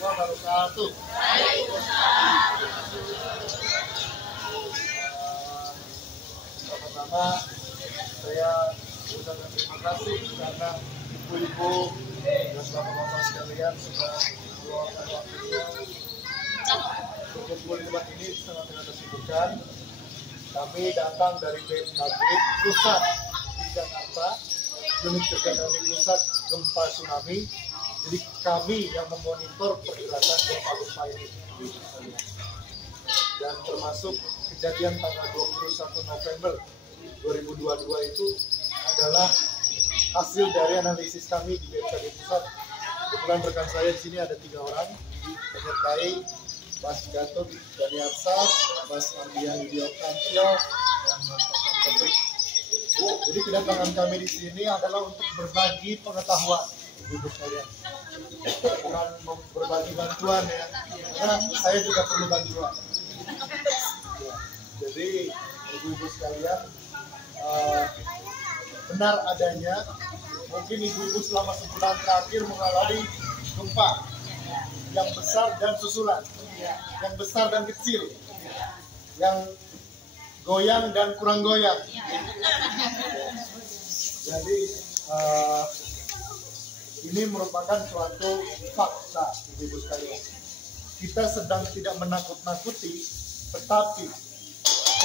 wabarakatuh. Pertama-tama saya ucapkan terima kasih karena ibu-ibu dan bapak-bapak sekalian sudah meluangkan waktunya untuk kumpul di tempat ini di tengah-tengah kesibukan. Kami datang dari BMKG Pusat di Jakarta, unit kerja kami pusat gempa tsunami. Jadi kami yang memonitor pergerakan gempa-gempa ini. Dan termasuk kejadian tanggal 21 November 2022 itu adalah hasil dari analisis kami di BMKG Pusat. Kebetulan rekan saya di sini ada 3 orang, menyertai Mas Gatot Daniarsa, Mas Ardian Widiokantio, dan Mas Taufik. Jadi kedatangan kami di sini adalah untuk berbagi pengetahuan, ibu-ibu sekalian. Bukan berbagi bantuan ya, karena saya juga perlu bantuan. Ya, jadi ibu-ibu sekalian, benar adanya, mungkin ibu-ibu selama sebulan terakhir mengalami gempa yang besar dan susulan, yang besar dan kecil, yang goyang dan kurang goyang. Jadi ini merupakan suatu fakta, ibu-ibu sekalian. Kita sedang tidak menakut-nakuti, tetapi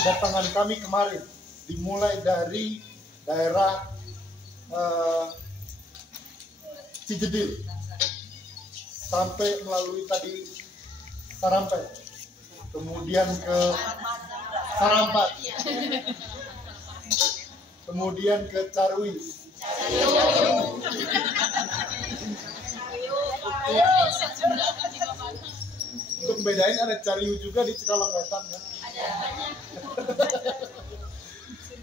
kedatangan kami kemarin dimulai dari daerah Cijedil sampai melalui tadi Sarampai, kemudian ke Sarampat, kemudian ke Carwi, untuk bedain ada Cariu juga di Cikalong Wetan kan?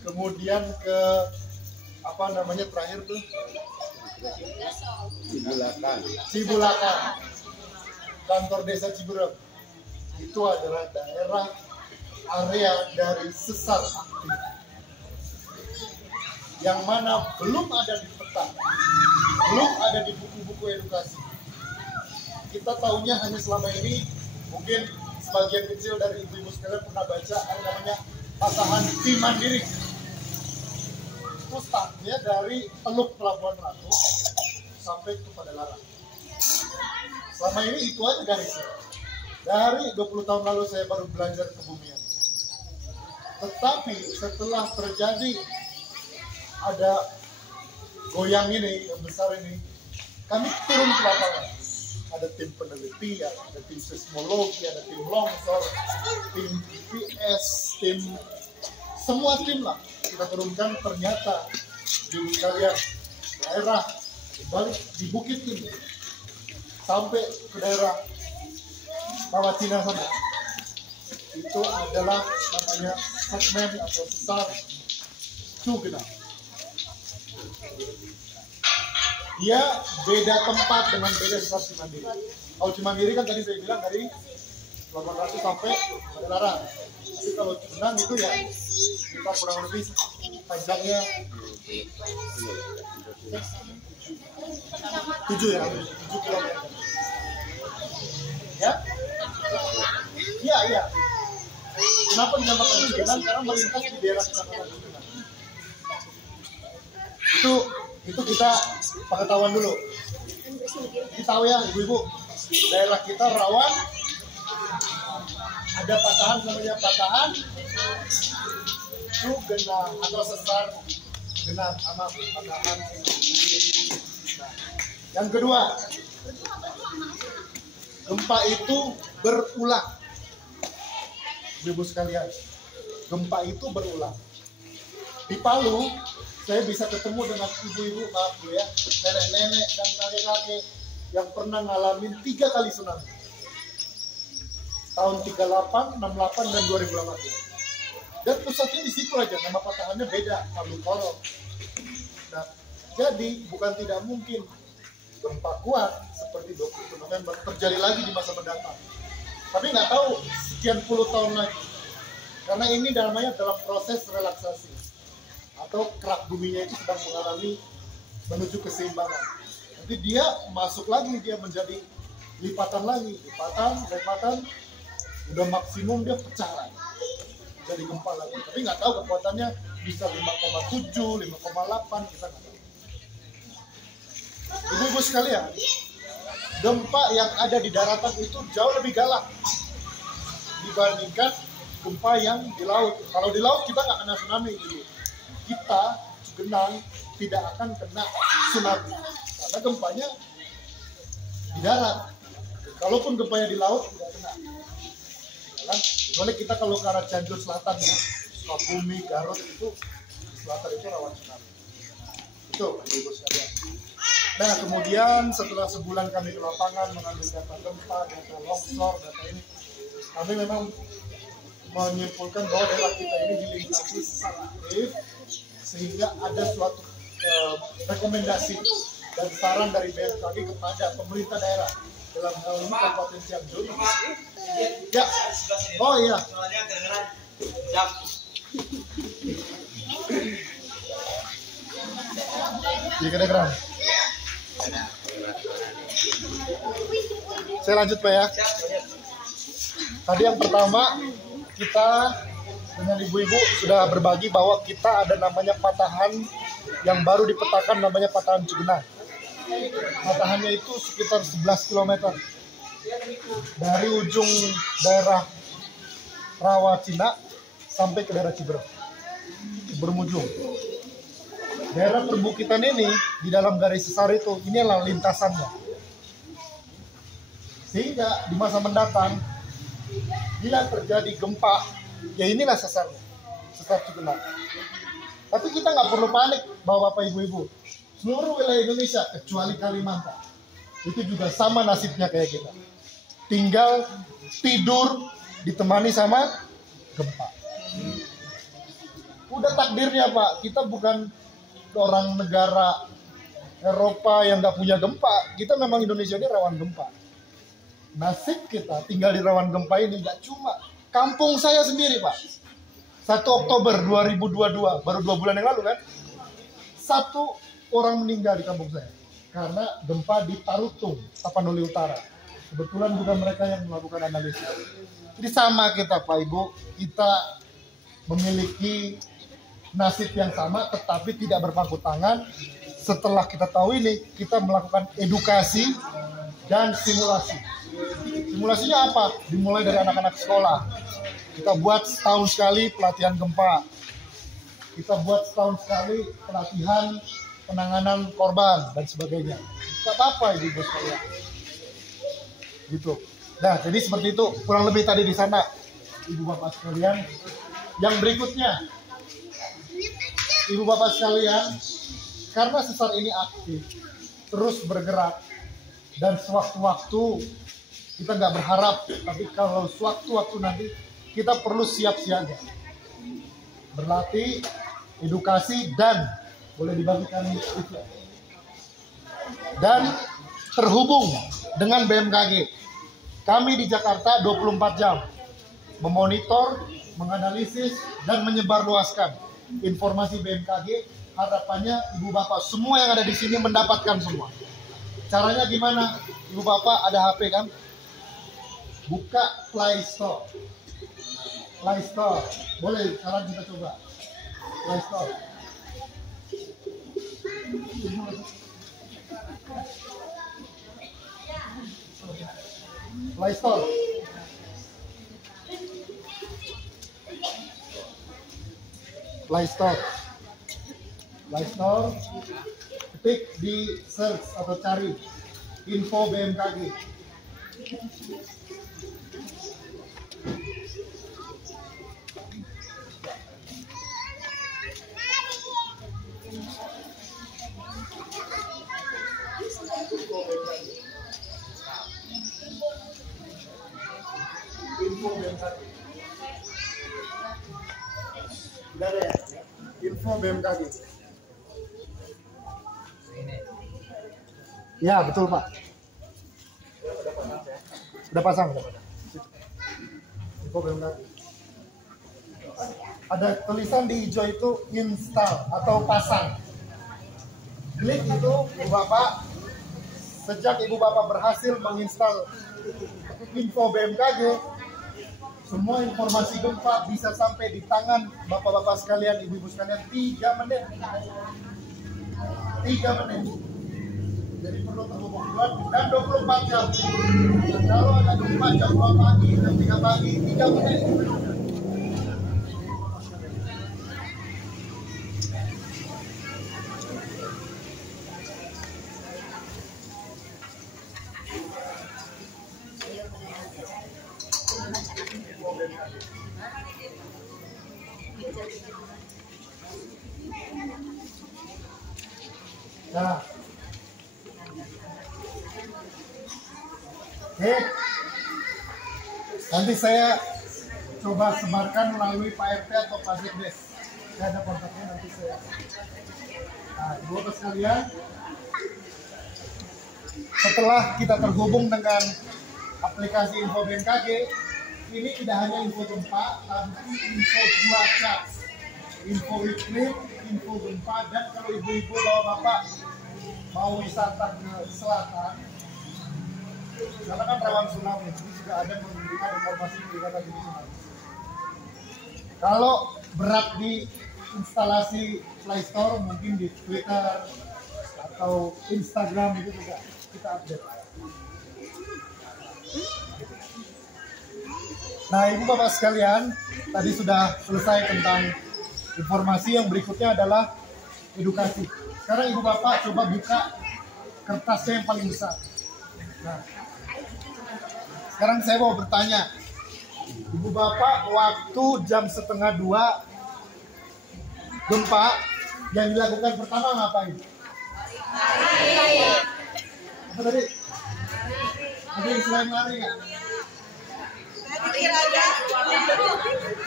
Kemudian ke apa namanya terakhir tuh? Cibulakan, kantor desa Ciberem. Itu adalah daerah area dari sesar aktif yang mana belum ada di peta, belum ada di buku-buku edukasi. Kita tahunya hanya selama ini, mungkin sebagian kecil dari ibu-ibu sekalian pernah baca ada namanya patahan Tim Mandiri. Itu startnya dari Teluk Pelabuhan Ratu sampai ke Padalarang. Selama ini itu aja garisnya. Dari 20 tahun lalu saya baru belajar kebumian. Tetapi setelah terjadi ada goyang ini, yang besar ini, kami turun ke lapangan. Ada tim peneliti, ada tim seismologi, ada tim longsor, tim GPS, tim semua tim lah kita turunkan. Ternyata di sekalian daerah balik di bukit ini sampai ke daerah bawah Cina sana, itu adalah namanya segmen atau sesar Cugenang. Dia beda tempat dengan beda sesar Cimandiri. Kalau Cimandiri kan tadi saya bilang dari Pelabuhan Ratu sampai Padalarang. Tapi kalau Cugenang itu ya kita kurang lebih panjangnya 7 km. Ya? Iya. Kenapa dinamakan Cugenang? Karena melintas di daerah Kecamatan Cugenang. Itu kita pengetahuan dulu. Kita tahu ya ibu-ibu, daerah kita rawan ada patahan namanya patahan Cugenang atau sesar Genang sama patahan. Nah, yang kedua, gempa itu berulang. Ibu sekalian, gempa itu berulang. Di Palu, saya bisa ketemu dengan ibu-ibu, maaf bu ya, nenek-nenek dan kakek-kakek yang pernah ngalamin 3 kali tsunami. Tahun 38, 68, dan 2018. Dan pusatnya di situ aja, nama patahannya beda, Palu Koro. Nah, jadi bukan tidak mungkin gempa kuat seperti 20 November terjadi lagi di masa mendatang. Tapi nggak tahu sekian puluh tahun lagi. Karena ini namanya dalam proses relaksasi. Atau kerak buminya itu sedang mengalami menuju keseimbangan. Nanti dia masuk lagi, dia menjadi lipatan lagi, lipatan, udah maksimum dia pecah lagi, jadi gempa lagi. Tapi nggak tahu kekuatannya bisa 5,7, 5,8, kita nggak tahu. Ibu-ibu sekalian, gempa yang ada di daratan itu jauh lebih galak dibandingkan gempa yang di laut. Kalau di laut kita nggak kena tsunami, gitu. Kita Genang tidak akan kena tsunami karena gempanya di darat. Kalaupun gempanya di laut tidak kena. Kan? Kecuali kita kalau ke arah Cianjur Selatan ya, Sukabumi, Garut itu di selatan itu rawan tsunami. Itu ibu sekalian. Nah kemudian setelah sebulan kami ke lapangan mengambil data gempa, data longsor, data ini, kami memang menyimpulkan bahwa daerah kita ini dilintasi sesar aktif, sehingga ada suatu rekomendasi dan saran dari BMKG kepada pemerintah daerah dalam hal ini Kabupaten Cianjur. Ya, oh iya. Jadi kedengeran. Saya lanjut Pak ya. Tadi yang pertama kita dengan ibu-ibu sudah berbagi bahwa kita ada namanya patahan yang baru dipetakan, namanya patahan Cugenang. Patahannya itu sekitar 11 km dari ujung daerah Rawa Cina sampai ke daerah Ciberem ujung. Daerah perbukitan ini di dalam garis sesar itu, inilah lintasannya. Sehingga di masa mendatang bila terjadi gempa, ya inilah sesarnya, sesar Cugenang. Tapi kita nggak perlu panik, bapak-bapak, ibu-ibu. Seluruh wilayah Indonesia kecuali Kalimantan itu juga sama nasibnya kayak kita. Tinggal tidur ditemani sama gempa. Udah takdirnya Pak, kita bukan orang negara Eropa yang nggak punya gempa. Kita memang Indonesia ini rawan gempa. Nasib kita tinggal di rawan gempa ini nggak cuma kampung saya sendiri Pak. 1 Oktober 2022, baru 2 bulan yang lalu kan, 1 orang meninggal di kampung saya karena gempa di Tarutung, Tapanuli Utara. Kebetulan bukan mereka yang melakukan analisis. Jadi sama kita Pak Ibu, kita memiliki nasib yang sama tetapi tidak berpangku tangan. Setelah kita tahu ini, kita melakukan edukasi dan simulasi. Simulasinya apa? Dimulai dari anak-anak sekolah. Kita buat setahun sekali pelatihan gempa. Kita buat setahun sekali pelatihan penanganan korban dan sebagainya. Gak apa-apa ibu sekalian. Gitu. Nah, jadi seperti itu kurang lebih tadi di sana, ibu bapak sekalian. Yang berikutnya, ibu bapak sekalian, karena sesar ini aktif, terus bergerak, dan sewaktu-waktu kita nggak berharap, tapi kalau sewaktu-waktu nanti kita perlu siap siaga, berlatih, edukasi, dan boleh dibagikan itu, dan terhubung dengan BMKG. Kami di Jakarta 24 jam memonitor, menganalisis, dan menyebarluaskan informasi BMKG. Harapannya ibu bapak semua yang ada di sini mendapatkan semua. Caranya gimana? Ibu bapak ada HP kan? Buka Play Store. Play Store. Boleh, sekarang kita coba. Play Store. Play Store. Play Store. Play Store. Ketik di search atau cari info BMKG. Info BMKG. Sudah ada ya? Info BMKG. Ya betul Pak. Sudah pasang. Info BMKG. Ada tulisan di hijau itu install atau pasang. Klik itu Bapak, sejak ibu bapak berhasil menginstal info BMKG, semua informasi gempa bisa sampai di tangan bapak-bapak sekalian, ibu-ibu sekalian 3 menit. 3 menit. Jadi perlu terhubung dan 24 jam. Dan kalau ada gempa jam 2 pagi, jam 3 pagi, 3 menit. Nah, oke, nanti saya coba sebarkan melalui Pak RT atau Pak Sekdes. Saya ada kontaknya, nanti saya. Nah, ibu bapak sekalian, setelah kita terhubung dengan aplikasi info BMKG, ini tidak hanya info gempa, tapi info cuaca, info iklim, info gempa, dan kalau ibu-ibu bapak-bapak mau wisata ke selatan, karena kan rawan tsunami, ini juga ada memberikan informasi mengenai tsunami. Kalau berat di instalasi Play Store, mungkin di Twitter atau Instagram itu juga kita update. Nah, ibu bapak sekalian, tadi sudah selesai tentang informasi. Yang berikutnya adalah edukasi. Sekarang ibu bapak coba buka kertasnya yang paling besar. Nah, sekarang saya mau bertanya, ibu bapak waktu jam 1:30 gempa, yang dilakukan pertama ngapain? Apa tadi? Ada yang selain lari nggak?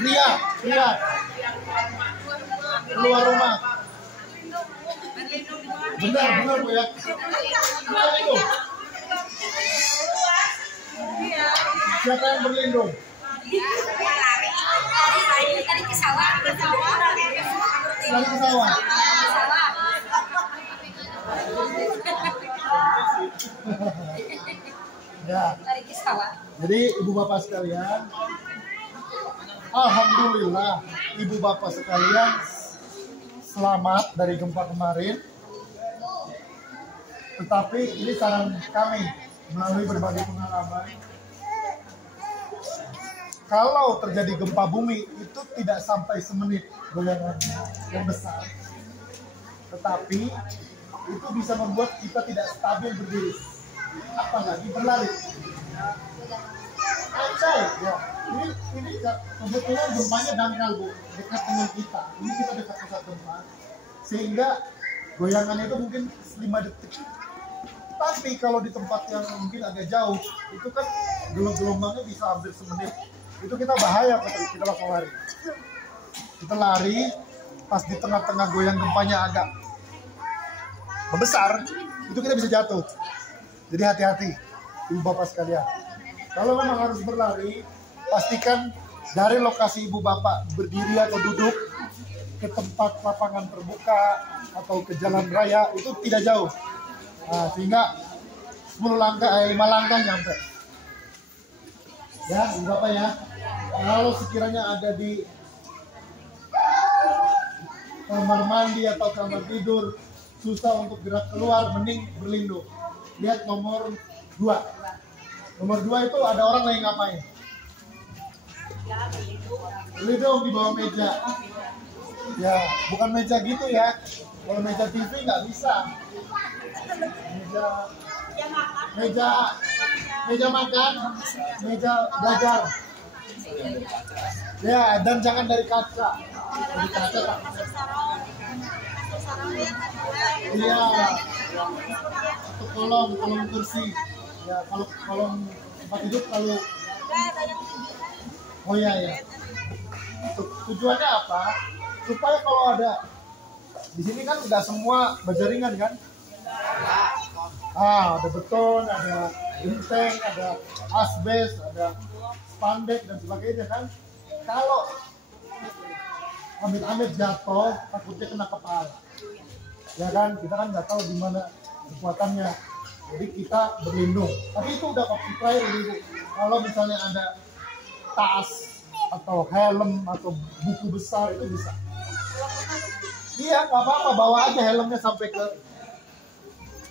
Teriak keluar rumah. Benar Bu ya. Apa itu? Siapa yang berlindung? Tadi ke sawah. Lari ke sawah. Ya. Lari ke sawah. Jadi ibu bapak sekalian, alhamdulillah ibu bapak sekalian selamat dari gempa kemarin. Tetapi ini saran kami melalui berbagai pengalaman, kalau terjadi gempa bumi itu tidak sampai semenit goyangan yang besar, tetapi itu bisa membuat kita tidak stabil berdiri, apalagi berlari. Santai, ya. Ini kebetulan gempanya dangkal Bu, dekat dengan kita. Ini kita dekat pusat gempa, sehingga goyangannya itu mungkin 5 detik. Tapi kalau di tempat yang mungkin agak jauh, itu kan gelombangnya bisa hampir semenit. Itu kita bahaya, kita langsung lari. Kita lari, pas di tengah-tengah goyang gempanya agak membesar, itu kita bisa jatuh. Jadi hati-hati, ibu bapak sekalian. Kalau memang harus berlari, pastikan dari lokasi ibu bapak berdiri atau duduk ke tempat lapangan terbuka atau ke jalan raya itu tidak jauh. Nah, sehingga 5 langkah nyampe. Ya, ibu bapak ya. Kalau sekiranya ada di kamar mandi atau kamar tidur, susah untuk gerak keluar, mending berlindung. Lihat nomor 2. Nomor 2 itu ada orang lagi ngapain? Berlindung di bawah meja. Ya, bukan meja gitu ya. Kalau meja TV nggak bisa. Meja makan, meja belajar. Ya, dan jangan dari kaca. Dari kaca tak. Iya. Untuk kolom kursi. Ya, kalau kolom tempat hidup kalau. Oh ya. Tujuannya apa? Supaya kalau ada di sini kan nggak semua berjaringan kan? Ada beton, ada genteng, ada asbes, ada spandek dan sebagainya kan. Kalau amit-amit jatuh, takutnya kena kepala. Ya kan, kita kan nggak tahu di mana kekuatannya. Jadi kita berlindung. Tapi itu udah copyright dulu. Kalau misalnya ada tas atau helm atau buku besar itu bisa. Iya, nggak apa-apa, bawa aja helmnya sampai ke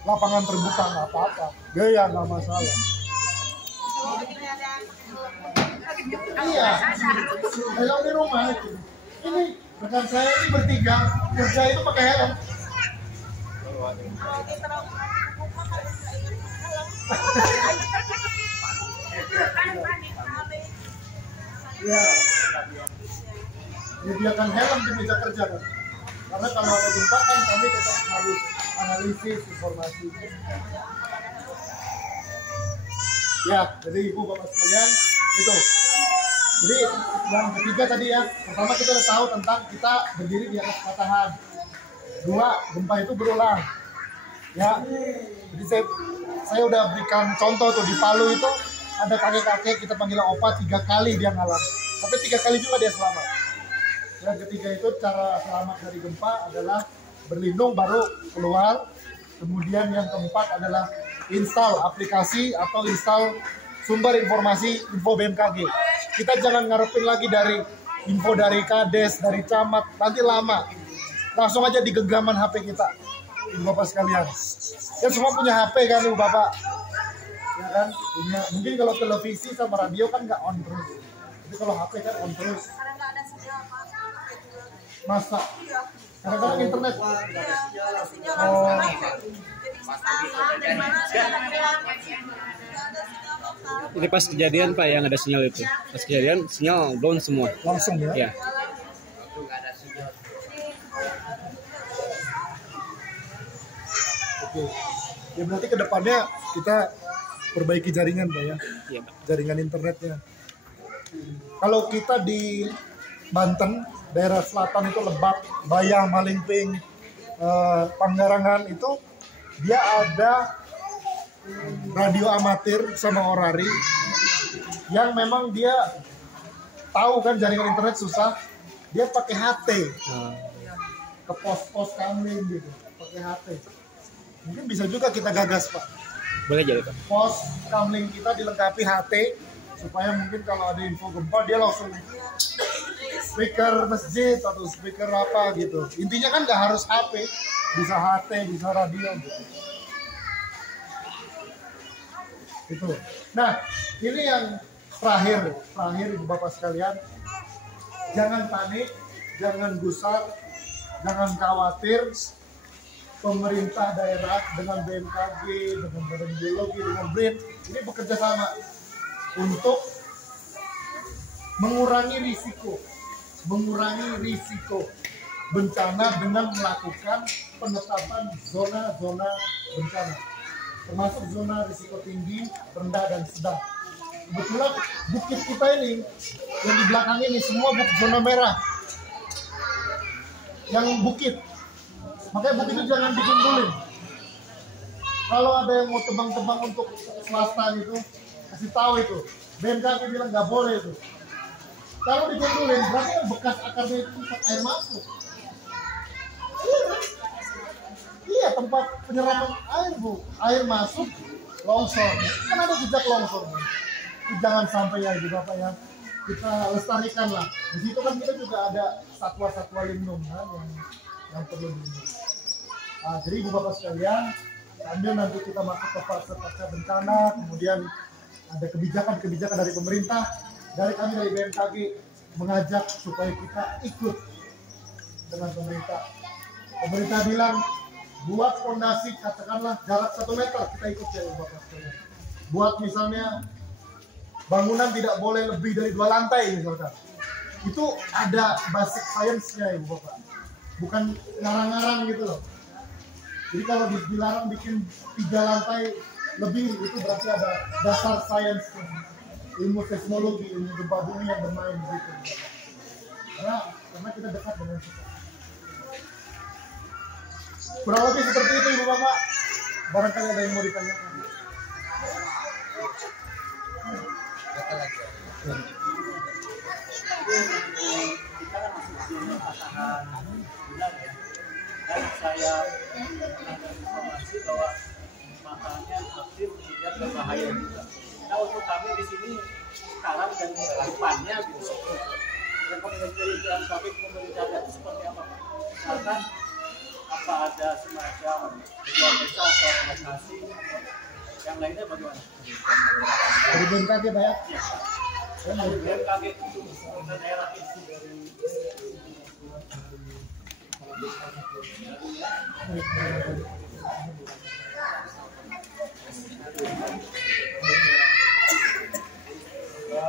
lapangan terbuka, nggak apa-apa. Gaya nggak masalah. Iya, helm di rumah itu. Ini rekan saya ini bertiga kerja itu pakai helm. Ya, menyediakan helm di meja kerja kan. Karena kalau ada gempa kan kami tetap harus analisis informasi. Ya, jadi ibu bapak sekalian itu. Jadi yang ketiga tadi ya, pertama kita udah tahu tentang kita berdiri di atas patahan. Dua, gempa itu berulang. Ya, jadi saya udah berikan contoh tuh di Palu itu ada kakek-kakek kita panggil opa 3 kali dia ngalamin, tapi 3 kali juga dia selamat. Yang ketiga itu cara selamat dari gempa adalah berlindung baru keluar. Kemudian yang keempat adalah install aplikasi atau install sumber informasi info BMKG. Kita jangan ngarepin lagi dari info dari Kades, dari camat, nanti lama. Langsung aja di genggaman HP kita, ibu bapak sekalian. Kan semua punya HP kan ibu bapak, ya kan? Punya. Mungkin kalau televisi sama radio kan nggak on terus. Tapi kalau HP kan on terus. Masa? Kadang-kadang internet. Oh. Ini pas kejadian Pak yang ada sinyal itu. Pas kejadian sinyal down semua. Langsung ya? Ya. Oke. Ya berarti kedepannya kita perbaiki jaringan Pak ya? Iya Pak. Jaringan internetnya. Kalau kita di Banten, daerah selatan itu Lebak, Bayah, Malingping, Panggarangan itu dia ada radio amatir sama orari yang memang dia tahu kan jaringan internet susah, dia pakai HT ke pos-pos kami gitu, pakai HT. Mungkin bisa juga kita gagas Pak. Boleh jadi Pak. Pos kamling kita dilengkapi HT supaya mungkin kalau ada info gempa dia langsung speaker masjid atau speaker apa gitu. Intinya kan nggak harus HP, bisa HT, bisa radio gitu. Itu. Nah, ini yang terakhir ibu bapak sekalian, jangan panik, jangan gusar, jangan khawatir. Pemerintah daerah dengan BMKG, dengan Badan Geologi, dengan BRIN ini bekerja sama untuk mengurangi risiko bencana dengan melakukan penetapan zona-zona bencana, termasuk zona risiko tinggi, rendah, dan sedang. Kebetulan bukit kita ini yang di belakang ini semua zona merah, yang bukit. Makanya bukit itu jangan digundulin. Kalau ada yang mau tebang-tebang untuk swasta itu, kasih tahu itu. BMKG bilang nggak boleh itu. Kalau digundulin, berarti bekas akarnya itu tempat air masuk. Iya, tempat penyerapan air bu, air masuk, longsor. Kan ada jejak longsor. Jangan sampai ya ibu bapak ya. Kita lestarikan lah. Di situ kan kita juga ada satwa-satwa lindung kan yang perlu dilindungi. Nah, jadi ibu bapak sekalian, sambil nanti kita masuk ke fase pasca bencana, kemudian ada kebijakan-kebijakan dari pemerintah, dari kami dari BMKG mengajak supaya kita ikut dengan pemerintah. Pemerintah bilang buat fondasi katakanlah jarak 1 meter, kita ikut ya ibu bapak sekalian. Buat misalnya bangunan tidak boleh lebih dari 2 lantai misalkan. Itu ada basic science-nya ibu bapak. Bukan ngarang-ngarang gitu loh. Jadi kalau dilarang bikin 3 lantai lebih, itu berarti ada dasar sains, ilmu seismologi, ilmu gempa bumi yang bermain di situ. Karena kita dekat dengan kita. Kurang lebih seperti itu ibu bapak. Barangkali ada yang mau ditanyakan. Kita kan masih di patahan bulan ya. Dan saya mendapat informasi bahwa patahannya ini sekarang dan depannya gitu. Rekomendasi dari BMKG pemerintah itu seperti apa? Misalkan apa ada semacam dua desa atau relokasi, yang lainnya bagaimana? Dari BMKG Pak ya? Ya. Dari BMKG itu pemerintah daerah itu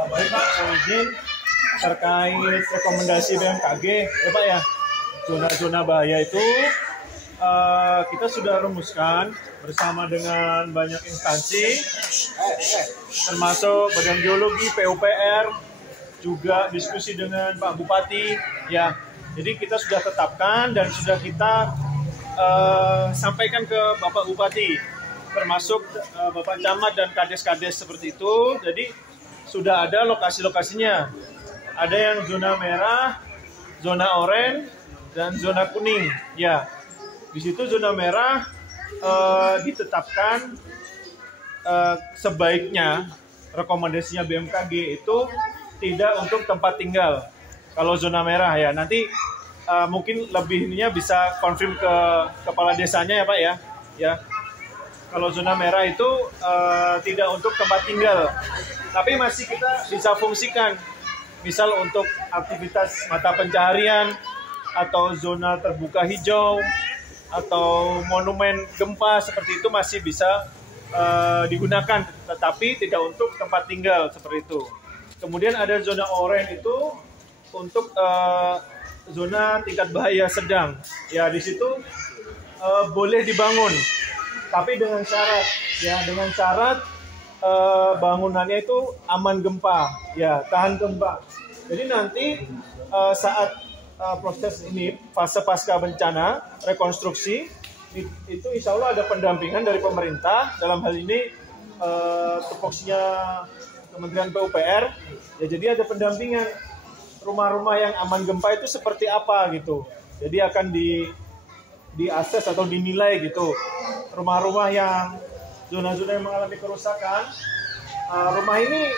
Baik Pak, izin terkait rekomendasi BMKG ya Pak ya, zona-zona bahaya itu kita sudah rumuskan bersama dengan banyak instansi termasuk Badan Geologi, PUPR, juga diskusi dengan Pak Bupati ya. Jadi kita sudah tetapkan dan sudah kita sampaikan ke Bapak Bupati, termasuk Bapak Camat dan Kades-Kades seperti itu. Jadi sudah ada lokasi-lokasinya. Ada yang zona merah, zona oranye, dan zona kuning. Ya, di situ zona merah ditetapkan sebaiknya rekomendasinya BMKG itu tidak untuk tempat tinggal. Kalau zona merah ya, nanti mungkin lebihnya bisa konfirm ke kepala desanya ya Pak ya. Ya, kalau zona merah itu tidak untuk tempat tinggal, tapi masih kita bisa fungsikan. Misal untuk aktivitas mata pencaharian, atau zona terbuka hijau, atau monumen gempa seperti itu masih bisa digunakan, tetapi tidak untuk tempat tinggal seperti itu. Kemudian ada zona oranye itu untuk zona tingkat bahaya sedang. Ya, di situ boleh dibangun, tapi dengan syarat, ya, dengan syarat bangunannya itu aman gempa, ya, tahan gempa. Jadi nanti saat proses ini fase pasca bencana rekonstruksi itu insya Allah ada pendampingan dari pemerintah, dalam hal ini tupoksinya Kementerian PUPR, ya, jadi ada pendampingan rumah-rumah yang aman gempa itu seperti apa gitu. Jadi akan diakses atau dinilai gitu rumah-rumah yang zona-zona yang mengalami kerusakan, rumah ini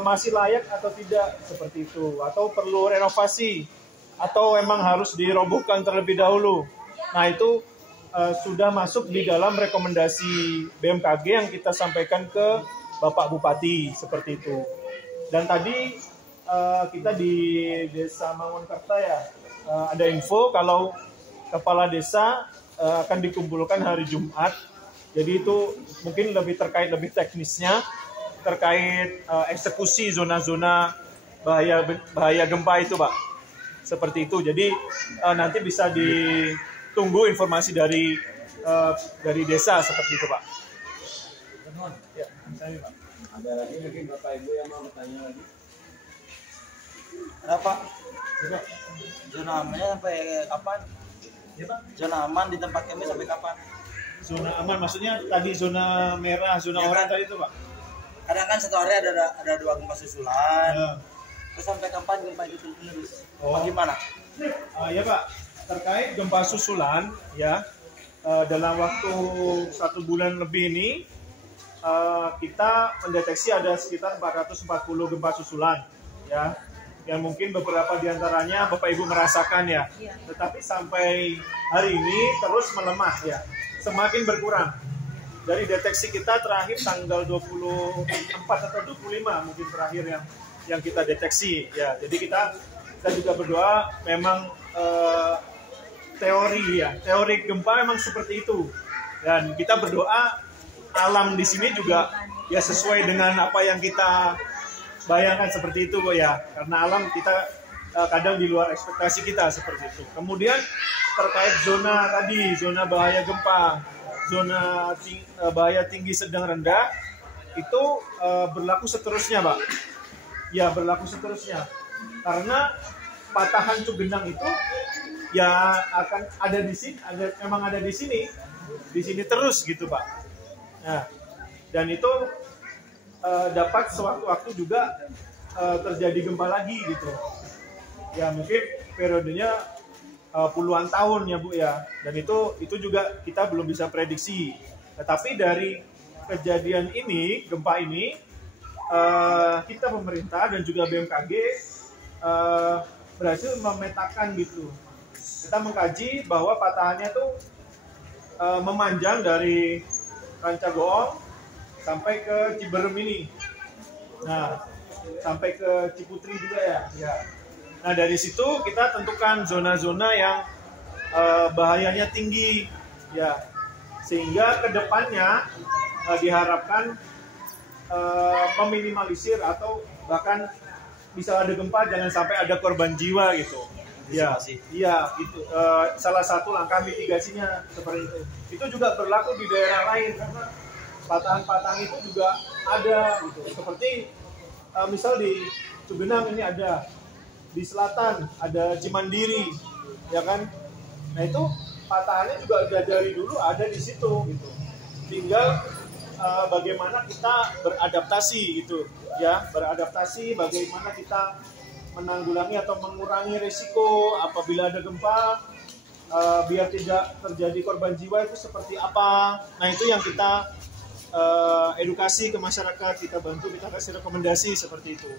masih layak atau tidak seperti itu, atau perlu renovasi, atau memang harus dirobohkan terlebih dahulu. Nah itu sudah masuk di dalam rekomendasi BMKG yang kita sampaikan ke Bapak Bupati seperti itu. Dan tadi kita di Desa Mangunkerta ya ada info kalau kepala desa akan dikumpulkan hari Jumat. Jadi itu mungkin lebih terkait lebih teknisnya terkait eksekusi zona-zona bahaya gempa itu Pak. Seperti itu. Jadi nanti bisa ditunggu informasi dari desa seperti itu Pak. Ya, saya Pak. Ada lagi mungkin Bapak Ibu yang mau bertanya lagi? ada Pak. Zona amannya sampai kapan? Ya Pak. Zona aman di tempat kami sampai kapan? Zona aman maksudnya tadi zona merah, zona Ya, oranye kan? tadi itu Pak. Kadang kan satu hari ada 2 gempa susulan. Ya. Terus sampai kapan gempa itu terus? Oh. Bagaimana? Ya Pak, terkait gempa susulan ya, dalam waktu 1 bulan lebih ini kita mendeteksi ada sekitar 440 gempa susulan ya, yang mungkin beberapa diantaranya Bapak Ibu merasakan ya, tetapi sampai hari ini terus melemah ya, semakin berkurang. Dari deteksi kita terakhir tanggal 24 atau 25 mungkin terakhir yang kita deteksi ya. Jadi kita juga berdoa memang teori gempa memang seperti itu, dan kita berdoa alam di sini juga ya sesuai dengan apa yang kita bayangkan seperti itu Bu ya, karena alam kita kadang di luar ekspektasi kita seperti itu. Kemudian terkait zona tadi, zona bahaya gempa, zona bahaya tinggi sedang rendah itu berlaku seterusnya Pak. Ya, berlaku seterusnya. Karena patahan Cugenang itu ya akan ada di sini, memang ada di sini terus gitu Pak. Nah, dan itu dapat sewaktu-waktu juga terjadi gempa lagi gitu. Ya mungkin periodenya puluhan tahun ya Bu ya. Dan itu juga kita belum bisa prediksi. Tetapi dari kejadian ini, gempa ini, kita pemerintah dan juga BMKG berhasil memetakan gitu. Kita mengkaji bahwa patahannya tuh memanjang dari Rancagoong sampai ke Ciberem ini. Nah, sampai ke Ciputri juga ya. Nah, dari situ kita tentukan zona-zona yang bahayanya tinggi ya. Sehingga kedepannya diharapkan meminimalisir atau bahkan bisa ada gempa jangan sampai ada korban jiwa gitu. Iya, itu salah satu langkah mitigasinya seperti itu. Itu juga berlaku di daerah lain karena patahan-patahan itu juga ada gitu. Seperti misal di Cugenang ini ada, di selatan ada Cimandiri, ya kan? Nah itu patahannya juga udah dari dulu ada di situ gitu. Tinggal bagaimana kita beradaptasi gitu, ya beradaptasi bagaimana kita menanggulangi atau mengurangi risiko apabila ada gempa biar tidak terjadi korban jiwa itu seperti apa. Nah itu yang kita edukasi ke masyarakat, kita bantu, kita kasih rekomendasi seperti itu.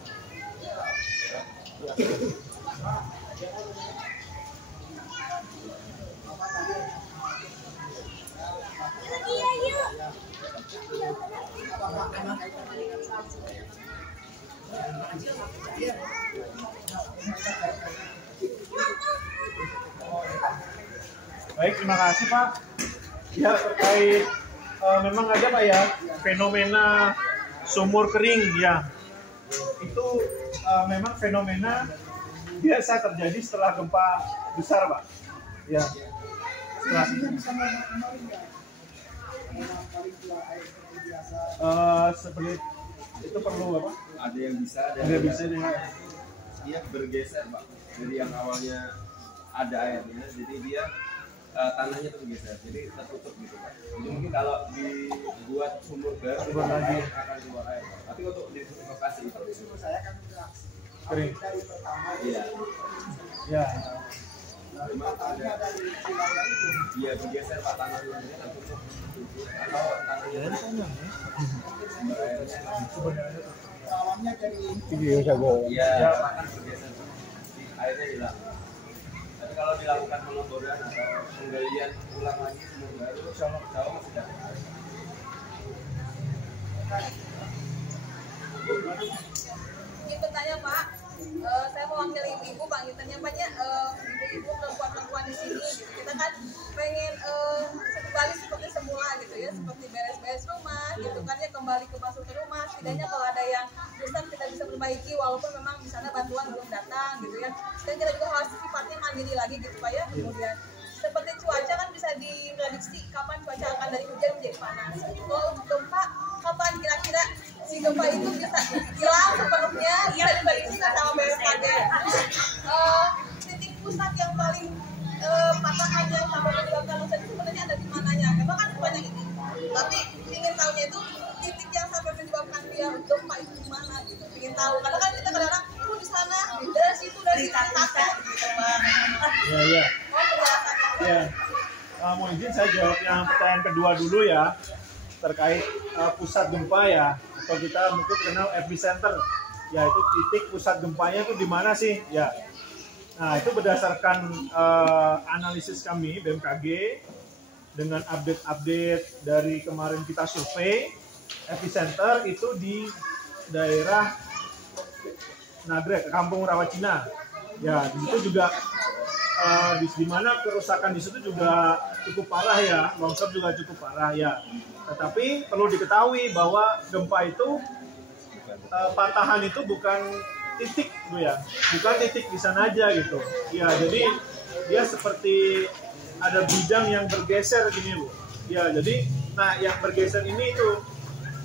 Baik, terima kasih Pak. Ya terkait memang ada Pak ya fenomena sumur kering ya. Itu memang fenomena biasa terjadi setelah gempa besar Pak. Ya. Seperti itu perlu apa? Ada yang bisa, ada Nggak yang bisa tidak. deh. Dia bergeser Pak, dari yang awalnya ada airnya, jadi dia tanahnya tuh bergeser, jadi tertutup gitu Pak. Jadi mungkin kalau dibuat sumur baru lagi akan keluar air Pak. Tapi untuk di lokasi itu Kering. iya, Ya. memang ada dia bergeser Pak, tanahnya dia tertutup atau tanahnya sumber airnya iya akan bergeser, airnya hilang. Tapi kalau dilakukan pengeboran atau penggalian ulang lagi sumur baru, jauh masih dapat air. Ingin bertanya Pak, saya mewakili ibu-ibu panggilannya banyak ibu-ibu perempuan-perempuan di sini gitu. Kita kan pengen kembali seperti semula gitu ya, seperti beres-beres rumah gitu kan ya, kembali ke masuk ke rumah. Setidaknya kalau ada yang rusak kita bisa perbaiki walaupun memang di sana bantuan belum datang gitu ya. Dan kita juga harus sifatnya mandiri lagi gitu Pak ya. Kemudian seperti cuaca kan bisa diprediksi kapan cuaca akan dari hujan menjadi panas. Kalau untuk gempa, kapan kira-kira si gempa itu bisa hilang sepenuhnya, bisa diprediksi sama BMKG. Titik pusat yang paling patahan yang sampai menyebabkan rusak itu sebenarnya ada di mananya? Memang kan banyak ini, tapi ingin tahunya itu titik yang sampai menyebabkan dia gempa itu di mana gitu. Ingin tahu, karena kan kita kadang-kadang itu di sana, dari situ kakek gitu Pak. Ya. Oh penjelasannya. Ya. Mau izin saya jawab yang pertanyaan kedua dulu ya, terkait pusat gempa ya, atau kita mungkin kenal epicenter, yaitu titik pusat gempanya itu di mana sih? Ya. Nah itu berdasarkan analisis kami BMKG dengan update dari kemarin kita survei, epicenter itu di daerah Nagrek, Kampung Rawacina. Ya, di situ juga di mana kerusakan di situ juga cukup parah ya, longsor juga cukup parah ya. Tetapi perlu diketahui bahwa gempa itu patahan itu bukan titik Bu ya, bukan titik di sana aja gitu. Ya, jadi dia seperti ada bidang yang bergeser gini Bu. Ya, jadi nah yang bergeser ini itu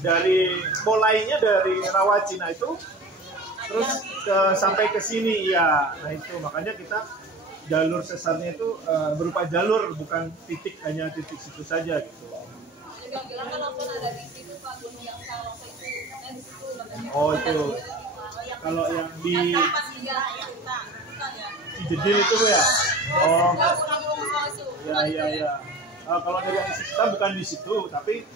dari mulainya dari Rawacina itu terus sampai ke sini ya. Nah itu makanya kita jalur sesarnya itu berupa jalur, bukan titik, hanya titik situ saja gitu. Yang bilang kan longsor ada di situ Pak, gunung yang saya longsor itu di situ katanya. Oh itu. Kalau yang di Cijedil itu ya. Oh. Ya. Kalau dari kita bukan di situ, tapi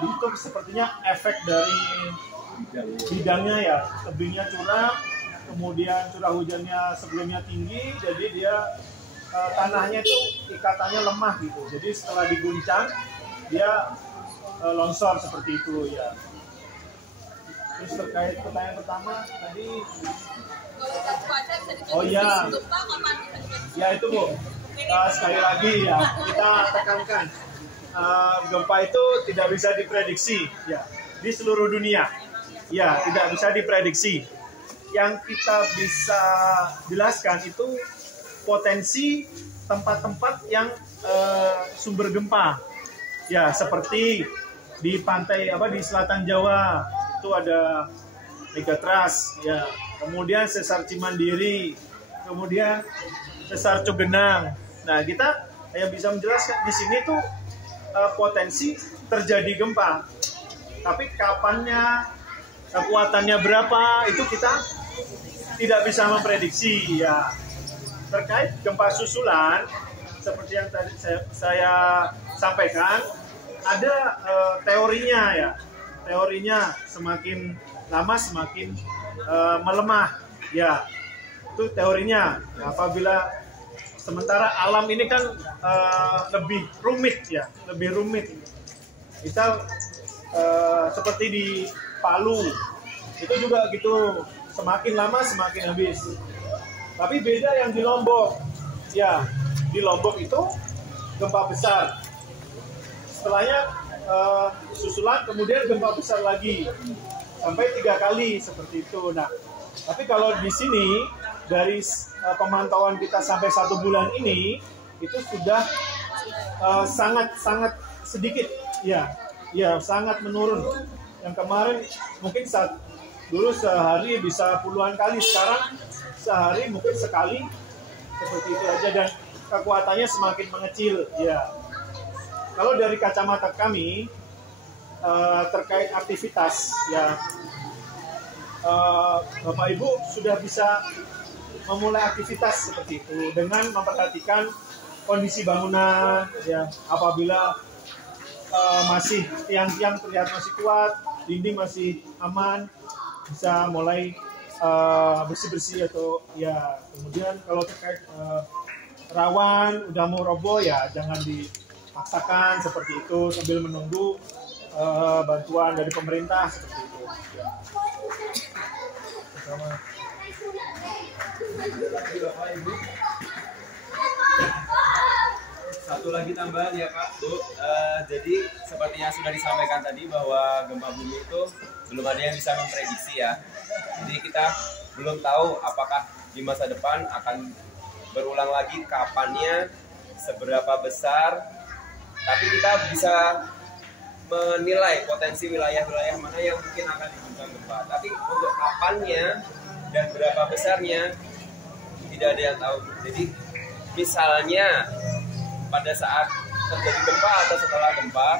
itu sepertinya efek dari bidangnya ya, tebingnya curam, kemudian curah hujannya sebelumnya tinggi, jadi dia tanahnya itu ikatannya lemah gitu. Jadi setelah diguncang dia longsor seperti itu ya. Terus terkait pertanyaan pertama tadi, Kalau udah cuaca bisa diprediksi. Oh, iya. Gempa kapan bisa diprediksi? ya itu Bu, sekali lagi ya kita tekankan, gempa itu tidak bisa diprediksi ya di seluruh dunia. Ya, tidak bisa diprediksi. Yang kita bisa jelaskan itu potensi tempat-tempat yang sumber gempa. Ya, seperti di pantai di selatan Jawa itu ada Megatrust ya. Kemudian Sesar Cimandiri, kemudian Sesar Cugenang. Nah, kita yang bisa menjelaskan di sini tuh potensi terjadi gempa. Tapi kapannya, kekuatannya berapa, itu kita tidak bisa memprediksi ya. Terkait gempa susulan, seperti yang tadi saya sampaikan, ada teorinya ya. Teorinya semakin lama semakin melemah ya. Itu teorinya. Apabila sementara alam ini kan lebih rumit ya, lebih rumit. Misal seperti di Palu, itu juga gitu, semakin lama semakin habis. Tapi beda yang di Lombok, ya di Lombok itu gempa besar, setelahnya susulan, kemudian gempa besar lagi, sampai 3 kali seperti itu. Nah, tapi kalau di sini dari pemantauan kita sampai 1 bulan ini, itu sudah sangat sedikit, ya sangat menurun. Yang kemarin mungkin dulu sehari bisa puluhan kali, sekarang sehari mungkin sekali, seperti itu aja, dan kekuatannya semakin mengecil ya. Kalau dari kacamata kami terkait aktivitas ya, Bapak Ibu sudah bisa memulai aktivitas seperti itu dengan memperhatikan kondisi bangunan ya. Apabila masih tiang-tiang terlihat masih kuat, dinding masih aman, bisa mulai bersih-bersih atau ya. Kemudian kalau terkait rawan udah mau roboh ya jangan dipaksakan seperti itu sambil menunggu bantuan dari pemerintah seperti itu. Ya. Satu lagi tambahan ya Pak, Bu. Jadi seperti yang sudah disampaikan tadi bahwa gempa bumi itu belum ada yang bisa memprediksi ya. Jadi kita belum tahu apakah di masa depan akan berulang lagi, kapannya, seberapa besar. Tapi kita bisa menilai potensi wilayah-wilayah mana yang mungkin akan diguncang gempa. Tapi untuk kapannya dan berapa besarnya tidak ada yang tahu. Jadi misalnya pada saat terjadi gempa atau setelah gempa,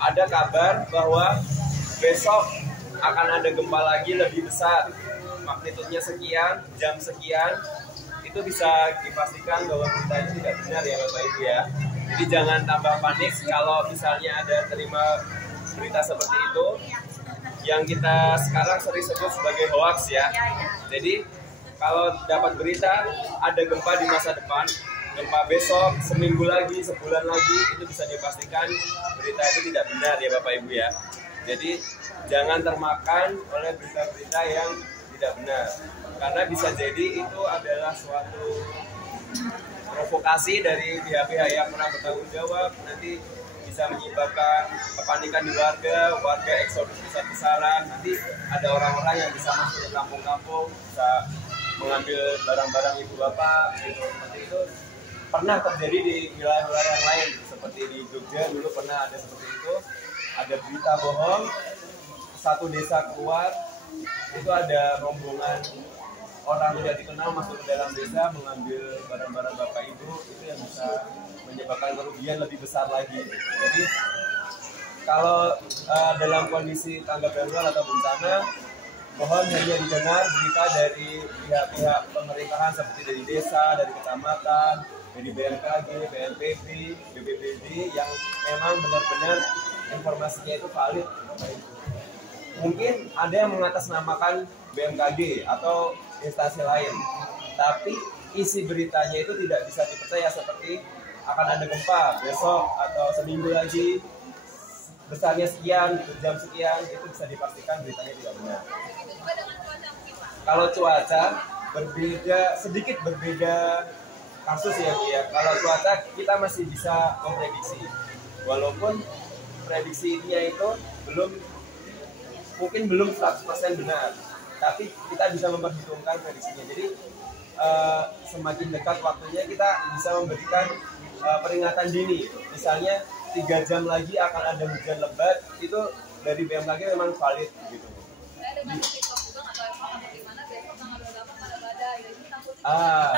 ada kabar bahwa besok akan ada gempa lagi lebih besar, magnitudenya sekian, jam sekian, itu bisa dipastikan bahwa berita itu tidak benar ya Bapak Ibu ya. Jadi jangan tambah panik kalau misalnya ada terima berita seperti itu, yang kita sekarang sering sebut sebagai hoax ya. Jadi kalau dapat berita ada gempa di masa depan, gempa besok, seminggu lagi, sebulan lagi, itu bisa dipastikan berita itu tidak benar ya Bapak Ibu ya. Jadi jangan termakan oleh berita-berita yang tidak benar, karena bisa jadi itu adalah suatu provokasi dari pihak-pihak yang pernah bertanggung jawab, nanti bisa menyebabkan kepanikan di warga eksodus besar-besaran, nanti ada orang-orang yang bisa masuk ke kampung-kampung, bisa mengambil barang-barang ibu bapak, gitu. Seperti itu pernah terjadi di wilayah-wilayah yang lain, seperti di Jogja dulu pernah ada seperti itu, ada berita bohong, satu desa keluar, itu ada rombongan orang tidak dikenal masuk ke dalam desa mengambil barang-barang bapak ibu, itu yang bisa menyebabkan kerugian lebih besar lagi. Jadi kalau dalam kondisi tanggap darurat atau bencana, mohon hanya didengar berita dari pihak-pihak pemerintahan seperti dari desa, dari kecamatan, dari BMKG, BNPB, BPBD yang memang benar-benar informasinya itu valid. mungkin ada yang mengatasnamakan BMKG atau instansi lain, tapi isi beritanya itu tidak bisa dipercaya seperti akan ada gempa besok atau seminggu lagi besarnya sekian, jam sekian, itu bisa dipastikan beritanya tidak benar. Kalau cuaca sedikit berbeda kasus ya Bu ya. Kalau cuaca kita masih bisa memprediksi, walaupun prediksinya itu mungkin belum 100% benar, tapi kita bisa memperhitungkan prediksinya. Jadi semakin dekat waktunya kita bisa memberikan peringatan dini. Misalnya 3 jam lagi akan ada hujan lebat, itu dari BMKG memang valid gitu.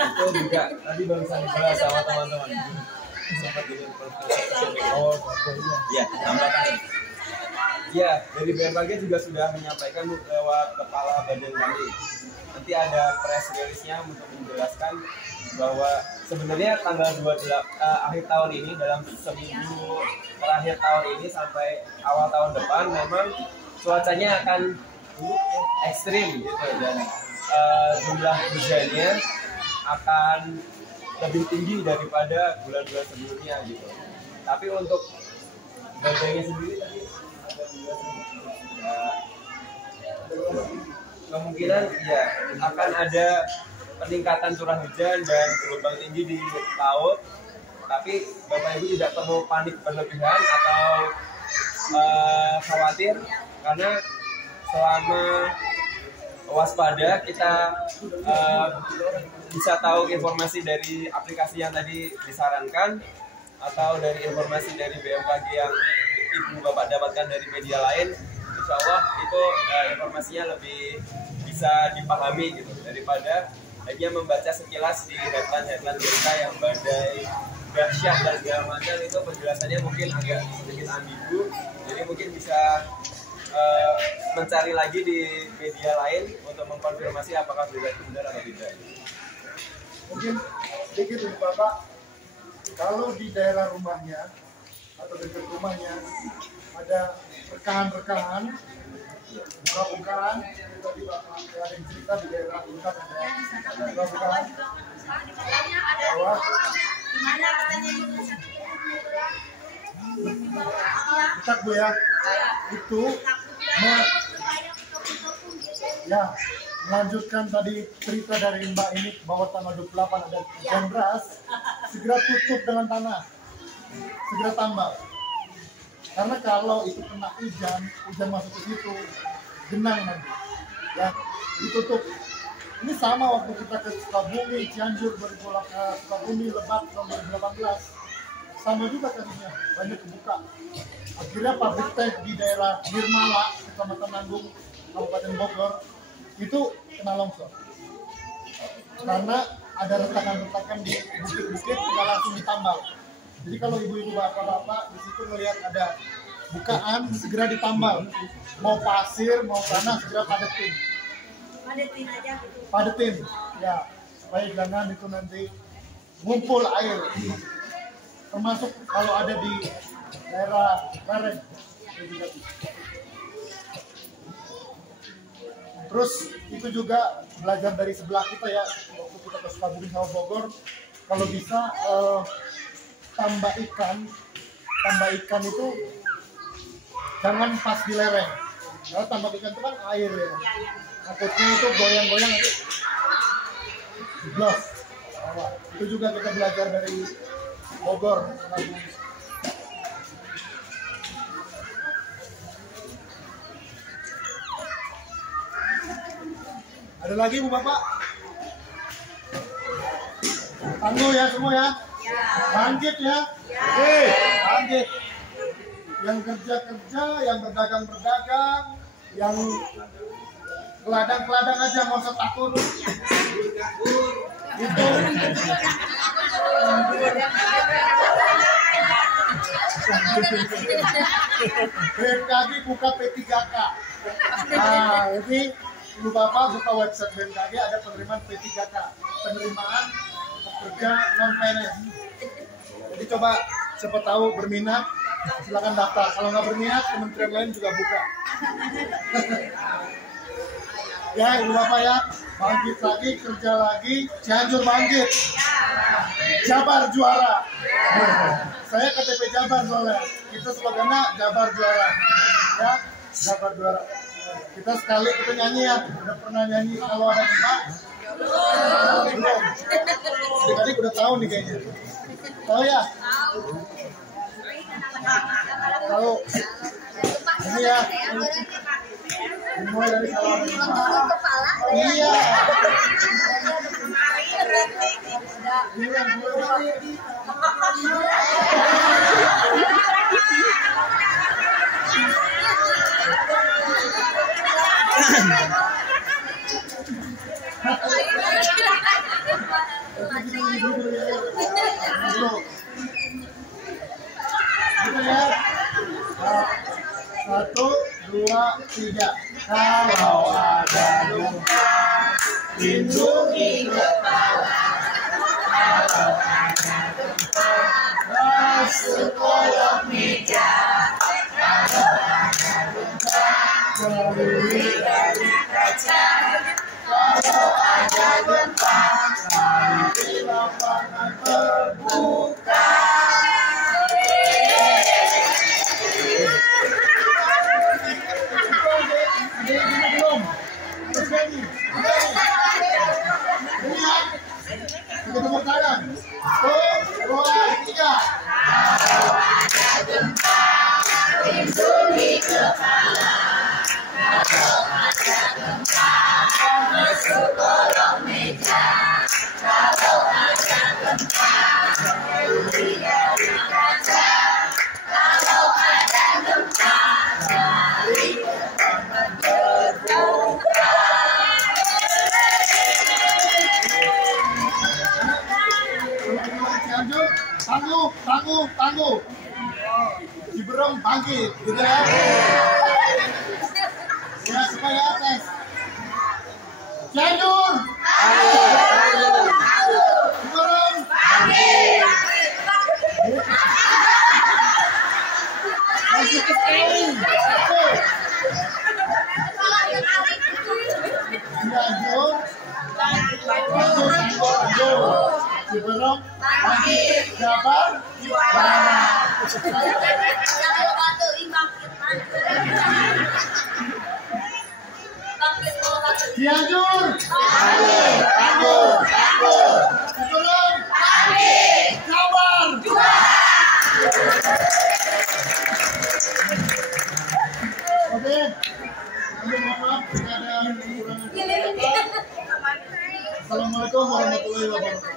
Itu juga tadi barusan dibahas sama teman-teman. Ya, tambahkan. Ya, dari BMKG juga sudah menyampaikan lewat kepala badan kami. Nanti ada press release-nya untuk menjelaskan bahwa sebenarnya tanggal 28 akhir tahun ini, dalam seminggu terakhir tahun ini sampai awal tahun depan memang cuacanya akan ekstrim gitu, dan jumlah hujannya akan lebih tinggi daripada bulan-bulan sebelumnya gitu. Tapi untuk badainya sendiri tadi ada kemungkinan ya akan ada peningkatan curah hujan dan gelombang tinggi di laut. Tapi Bapak Ibu tidak perlu panik berlebihan atau khawatir, karena selama waspada kita bisa tahu informasi dari aplikasi yang tadi disarankan atau dari informasi dari BMKG yang Ibu Bapak dapatkan dari media lain. Insya Allah itu informasinya lebih bisa dipahami gitu, daripada hanya membaca sekilas di headline berita yang badai dahsyat dan segala macam. Itu penjelasannya mungkin agak sedikit ambigu, jadi mungkin bisa mencari lagi di media lain untuk mengkonfirmasi apakah berita itu benar atau tidak. Mungkin sedikit Ibu Bapak, kalau di daerah rumahnya atau dekat rumahnya ada rekahan-rekahan, buka-bukaan, tadi Bapak ada yang cerita di daerah Intan ada buka-bukaan bawah. Dekat Bu ya, itu melanjutkan tadi cerita dari Mbak ini bahwa tanggal 28 ada hujan deras, segera tutup dengan tanah, segera tambal. Karena kalau itu kena hujan masuk ke situ, genang nanti, ya ditutup. Ini sama waktu kita ke Sukabumi, Cianjur, Sukabumi, Lebak tahun 2018. Sama juga kasusnya, banyak kebuka. Akhirnya pabrik teh di daerah Nirmala, Kecamatan Nanggung, Kabupaten Bogor, itu kena longsor. Karena ada retakan-retakan di bukit-bukit, tidak langsung ditambal. Jadi kalau ibu-ibu bapak-bapak di situ melihat ada bukaan, segera ditambal. Mau pasir, mau tanah, segera padetin. Padetin aja. Padetin, ya. Supaya jangan itu nanti ngumpul air. Termasuk kalau ada di daerah lereng. Terus itu juga belajar dari sebelah kita ya, waktu kita ke Sukabumi sama Bogor, kalau bisa tambah ikan itu jangan pas di lereng. Kalau tambah ikan itu kan air ya. Takutnya itu goyang-goyang itu jelas. Itu juga kita belajar dari Bogor. Ada lagi Bu Bapak? Tangguh ya semua ya? Bangkit ya? Bangkit. Yang kerja-kerja, yang berdagang-berdagang, yang keladang-keladang aja, nggak usah takut. Itu BMKG buka P3K. Nah, jadi Ibu Bapak buka website BMKG, ada penerimaan P3K, penerimaan pekerja non PNS. Jadi coba siapa tahu berminat silakan daftar. Kalau nggak berminat, kementerian lain juga buka. Ya, ibu bapak ya, bangkit lagi, kerja lagi, Cianjur bangkit. Jabar juara. Saya KTP Jabar soalnya. Kita slogannya Jabar juara. Ya, Jabar juara. Kita sekali kita nyanyi ya. Udah pernah nyanyi kalau ada gempa? Belum. Adik-adik udah tahu nih kayaknya. Tahu ya? Tahu. Ini ya. Mulai dari kalau ada gempa. Iya. Satu, dua, tiga. Kalau ada gempa, lindungi kepala. Kalau ada gempa, masuk kolong meja. Kalau ada gempa, jauhi dari kaca. Kalau ada gempa, cari di lapangan terbuka. Kita tepuk tangan. 1, 2, 3. Kalau ada gempa, lindungi kepala. Kalau ada gempa, masuk kolong meja. Kalau ada gempa, jauhi dari kaca. Kalau ada gempa, cari tempat terbuka. Cianjur, tangguh. Ciberem bangkit, gitu ya. Ya, supaya tes. Cianjur, Ciberem bangkit. Cianjur, Ciberem bangkit. Jabar juara. Cianjur, tangguh. Ciberem bangkit. Jabar juara. Oke. Mohon maaf jika ada kekurangan kata. Assalamualaikum warahmatullahi wabarakatuh.